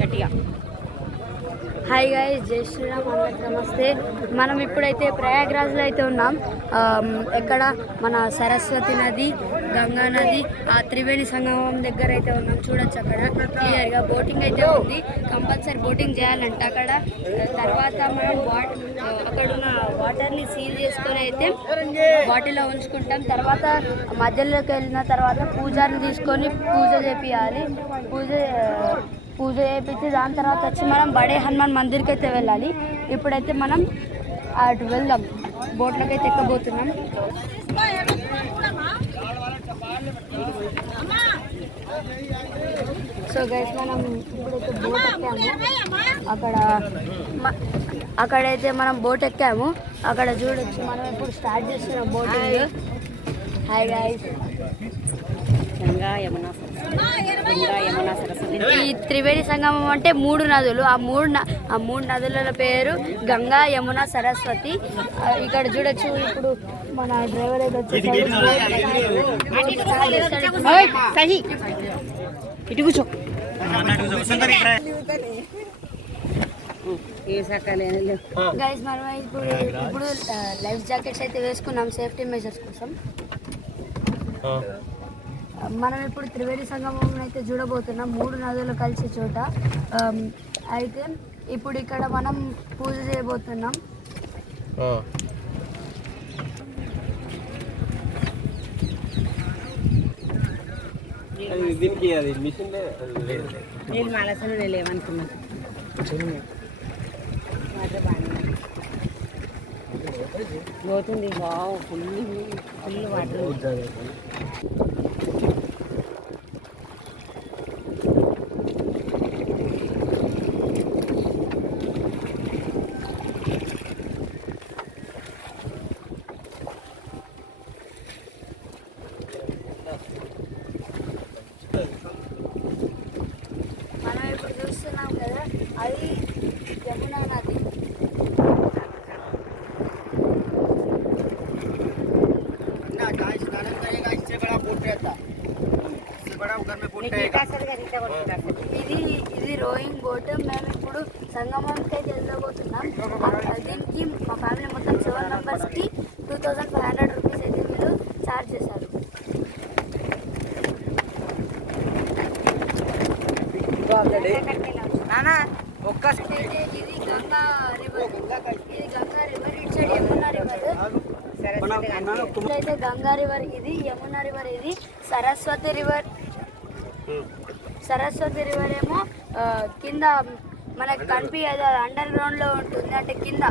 గట్టిగా hi guys, జై శ్రీరామ్, అందరికి నమస్తే. మనం ఇప్పుడైతే ప్రయాగ్రాజ్లో అయితే ఉన్నాం. ఎక్కడ మన సరస్వతి నది, గంగా నది, ఆ త్రివేణి సంగమం దగ్గర అయితే ఉన్నాం. చూడొచ్చు అక్కడ క్లియర్గా బోటింగ్ అయితే ఉంది. కంపల్సరీ బోటింగ్ చేయాలంట అక్కడ. తర్వాత మనం అక్కడున్న వాటర్ని సీల్ చేసుకొని అయితే బాటిల్లో ఉంచుకుంటాం. తర్వాత మధ్యలోకి వెళ్ళిన తర్వాత పూజారిని తీసుకొని పూజ చేపియాలి. పూజ చేయించి దాని తర్వాత వచ్చి మనం బడే హనుమాన్ మందిర్కి అయితే వెళ్ళాలి. ఇప్పుడైతే మనం అటు వెళ్దాం, బోట్లోకి అయితే ఎక్కబోతున్నాం. సో గైస్, మనం ఇప్పుడైతే బోట్ ఎక్కాము. అక్కడైతే మనం బోట్ ఎక్కాము. అక్కడ చూడొచ్చు, మనం ఇప్పుడు స్టార్ట్ చేస్తున్నాం boating. Hi guys. Ganga Yamuna Saraswati. ఈ త్రివేణి సంగమం అంటే మూడు నదులు. ఆ మూడు నదుల పేరు గంగా, యమున, సరస్వతి. ఇక్కడ చూడొచ్చు. ఇప్పుడు మన డ్రైవర్ అయితే ఇటు కూర్చో. గైస్, మనం ఇప్పుడు లైఫ్ జాకెట్స్ అయితే వేసుకున్నాం సేఫ్టీ మెజర్స్ కోసం. మనం ఇప్పుడు త్రివేణి సంగమం అయితే చూడబోతున్నాం, మూడు నదులు కలిసే చోట. అయితే ఇప్పుడు ఇక్కడ మనం పూజ చేయబోతున్నాం. నేను మనసులో లేవనుకున్నా. పోతుంది. Full water. మనం ఇప్పుడు చూస్తున్నాం కదా, అది యమునా నది. ఇది రోయింగ్ బోట్. మేము ఇప్పుడు సంగమంకి అయితే వెళ్ళబోతున్నాం. దీనికి మా ఫ్యామిలీ మొత్తం 7 మెంబర్స్కి 2500 రూపీస్ అయితే వీళ్ళు ఛార్జ్ చేశారు. ఇది గంగా రివర్. ఇటు సైడ్ యమునా రివర్. అయితే గంగా రివర్ ఇది, యమునా రివర్ ఇది. సరస్వతి రివర్ ఏమో కింద మనకు కనిపించదు, అండర్ గ్రౌండ్ లో ఉంటుంది. అంటే కింద